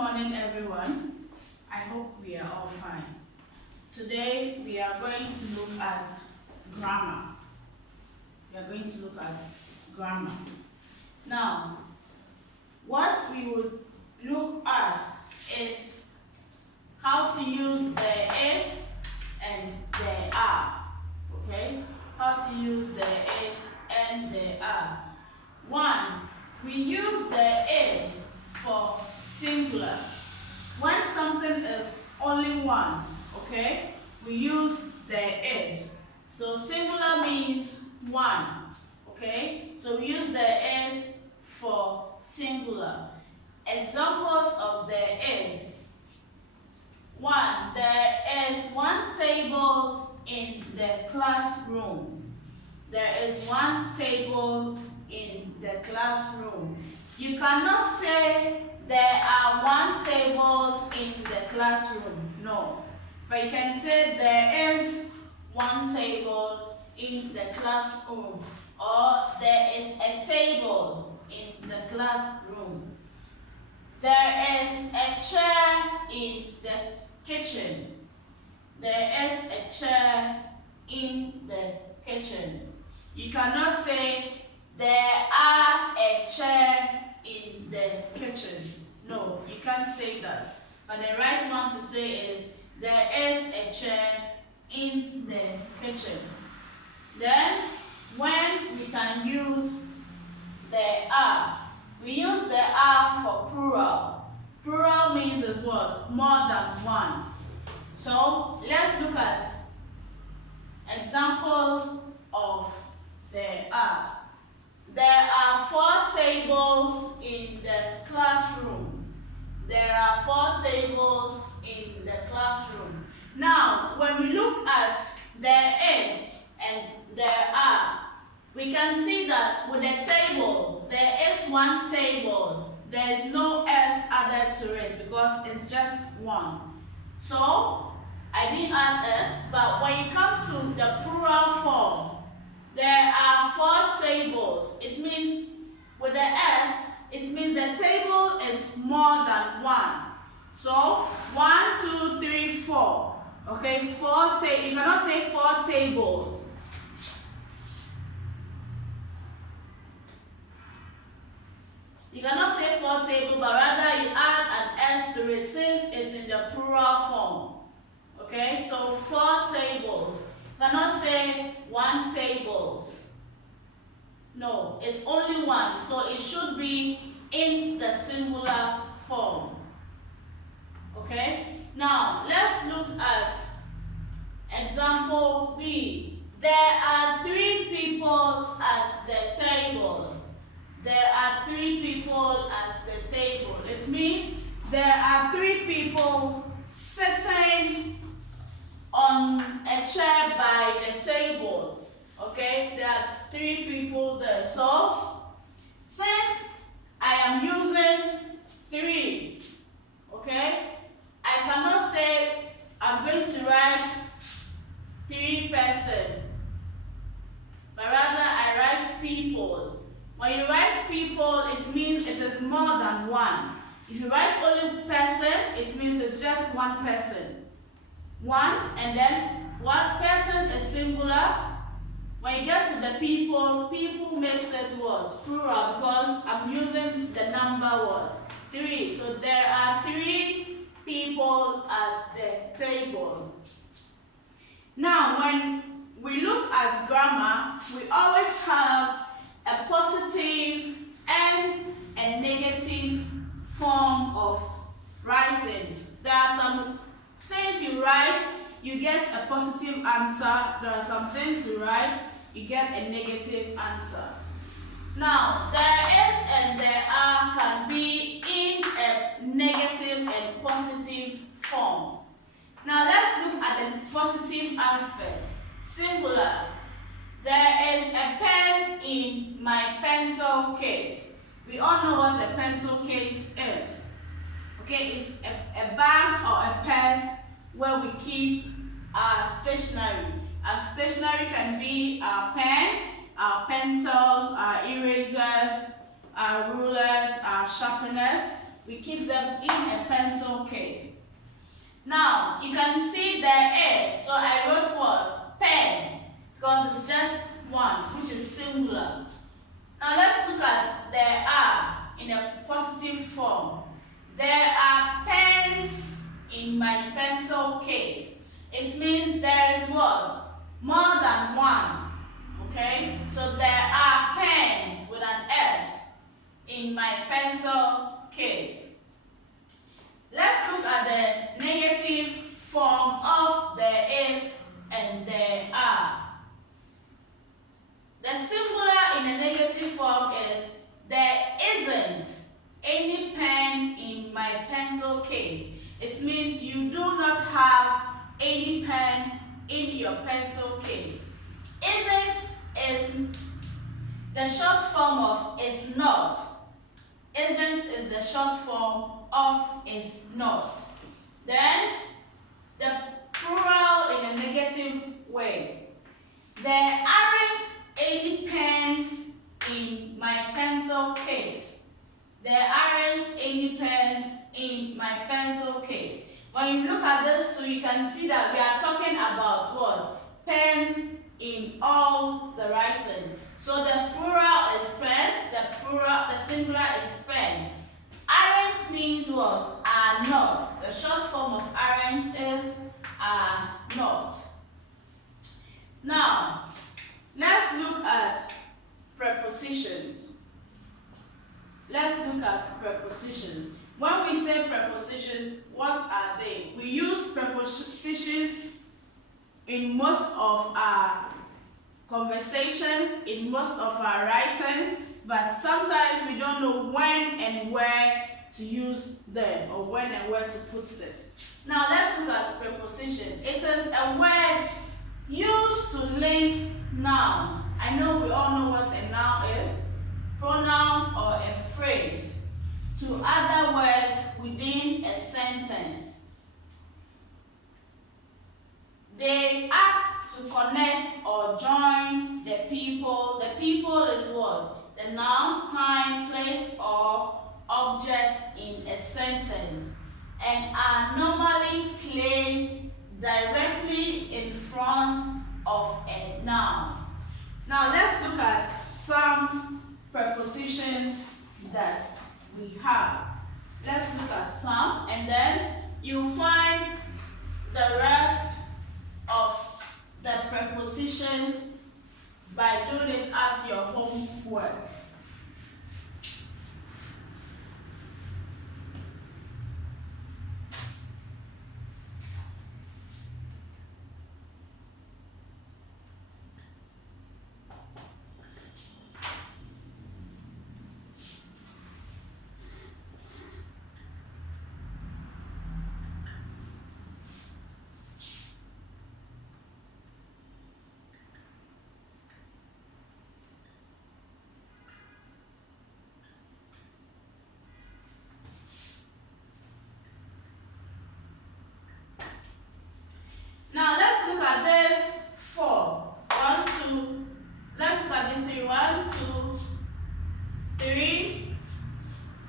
morning, everyone. I hope we are all fine. Today we are going to look at grammar. Now, what we would look at is how to use the is and the are. Okay? How to use the is and the are. One, we use the is for singular. When something is only one, okay, we use the is. So singular means one, okay? So we use the is for singular. Examples of the is. One, there is one table in the classroom. There is one table in the classroom. You cannot say there are one table in the classroom. No. But you can say there is one table in the classroom, or there is a table in the classroom. There is a chair in the kitchen. There is a chair in the kitchen. You cannot say there are a chair in the kitchen. No, you can't say that. But the right one to say is there is a chair in the kitchen. Then, when we can use the are, we use the are for plural. Plural means is what? More than one. So, let's look at examples of the are. There are 4 tables in the classroom. There are 4 tables in the classroom. Now, when we look at there is and there are, we can see that with a table, there is one table. There is no s added to it because it's just one. So, I didn't add s, but when you come to the plural form, there are 4 tables. It means with the s, it means the table is more than one. So 1, 2, 3, 4. Okay, 4 tables. You cannot say 4 tables. You cannot say 4 tables, but rather you add an s to it since it's in the plural form. Okay, so 4 tables. You cannot say 1 tables. No, it's only one, so it should be in the singular form. Okay, now let's look at example B. There are 3 people at the table. There are 3 people at the table. It means there are 3 people sitting on a chair by the table. Okay, there are 3 people there. So, since I am using 3, okay, I cannot say I'm going to write 3 person, but rather I write people. When you write people, it means it is more than one. If you write only person, it means it's just one person. One, and then one person is singular. When you get to the people, people makes it what? Plural, because I'm using the number what? 3. So there are 3 people at the table. Now, when we look at grammar, we always have a positive and a negative form of writing. There are some things you write, you get a positive answer. There are some things you write, you get a negative answer. Now, there is and there are can be in a negative and positive form. Now, let's look at the positive aspect. Singular. There is a pen in my pencil case. We all know what a pencil case is. Okay, it's a bag or a purse where we keep our stationery. Our stationery can be our pen, our pencils, our erasers, our rulers, our sharpeners. we keep them in a pencil case. Now, you can see there is, so I wrote what? Pen, because it's just one, which is singular. Now, let's look at there are in a positive form. There are pens in my pencil case. It means there is what? More than one. Okay? So there are pens with an S in my pencil case. Let's look at the negative form of there is and there are. The singular in a negative form is there isn't any pen in my pencil case. It means you do not have any pen in your pencil case. Isn't is the short form of is not. Isn't is the short form of is not. Then the plural in a negative way. There aren't any pens in my pencil case. There aren't any pens in my pencil case. When you look at this two, you can see that we are talking about what? Pen in all the writing. So the plural is pens, the singular is pen. Aren't means what? Are not. The short form of aren't is are not. Now, let's look at prepositions. Let's look at prepositions. When we say prepositions, what are they? We use prepositions in most of our conversations, in most of our writings, but sometimes we don't know when and where to use them or when and where to put it. Now let's look at preposition. It is a word used to link nouns. I know we all know what a noun is, pronouns or a phrase, to other words within a sentence. They act to connect or join the people. The people is what? The nouns, time, place, or object in a sentence, and are normally placed directly in front of a noun. Now let's look at some prepositions that we have. Let's look at some, and then you'll find the rest of the prepositions by doing it as your homework. Now let's look at this 4. 1, 2. Let's look at this 3. 1, 2, 3,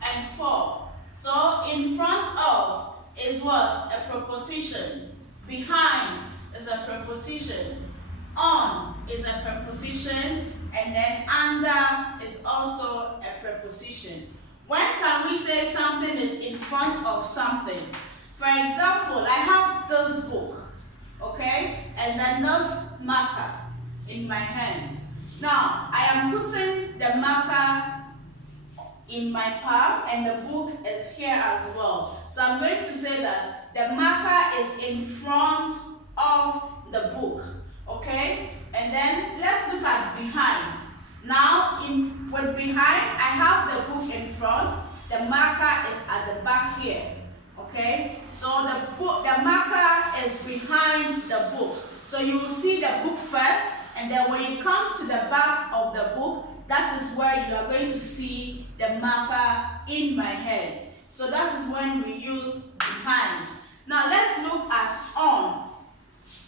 and 4. So in front of is what? A preposition. Behind is a preposition. On is a preposition. And then under is also a preposition. When can we say something is in front of something? For example, I have this book. Okay, and then this marker in my hand. Now, I am putting the marker in my palm and the book is here as well. So I'm going to say that the marker is in front of the book. Okay, and then let's look at behind. Now, with behind, I have the book in front. The marker is at the back here. Okay, so the marker is behind the book. So you will see the book first, and then when you come to the back of the book, that is where you are going to see the marker in my hand. So that is when we use behind. Now let's look at on.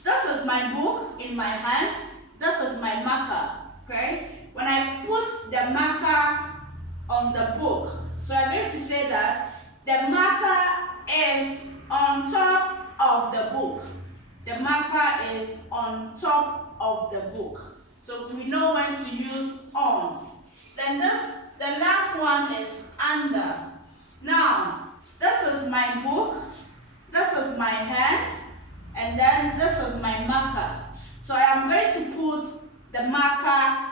This is my book in my hand. This is my marker. Okay, when I put the marker on the book, so I'm going to say that the marker is on top of the book. So we know when to use on. Then the last one is under. Now, this is my book, this is my pen, and then this is my marker. So I am going to put the marker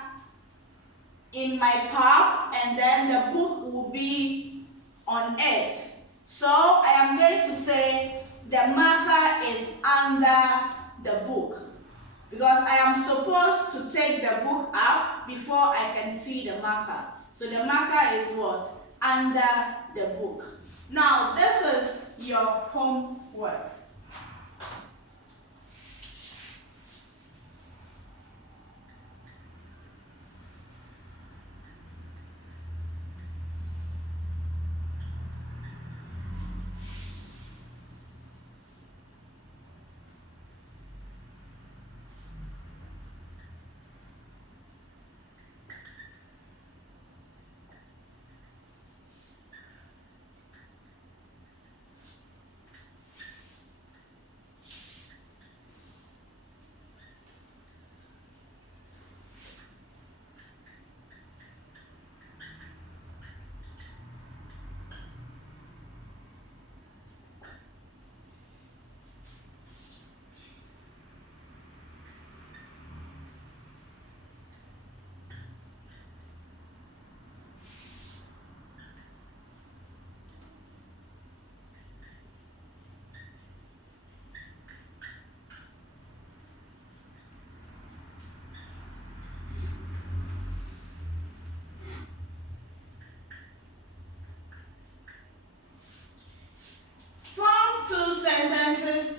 in my palm, and then the book will be on it. So I am going to say the marker is under the book, because I am supposed to take the book up before I can see the marker. So the marker is what? Under the book. Now this is your homework.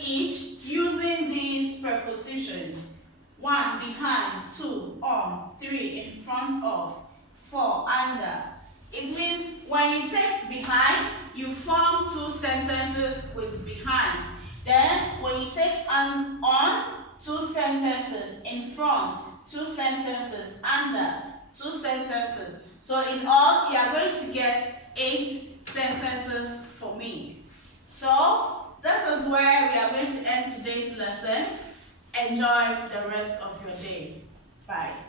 Each using these prepositions: 1 behind, 2 on, 3 in front of, 4 under. It means when you take behind, you form 2 sentences with behind. Then when you take on, 2 sentences in front, 2 sentences under, 2 sentences. So in all, you are going to get 8 sentences for me. So this is where we are going to end today's lesson. Enjoy the rest of your day. Bye.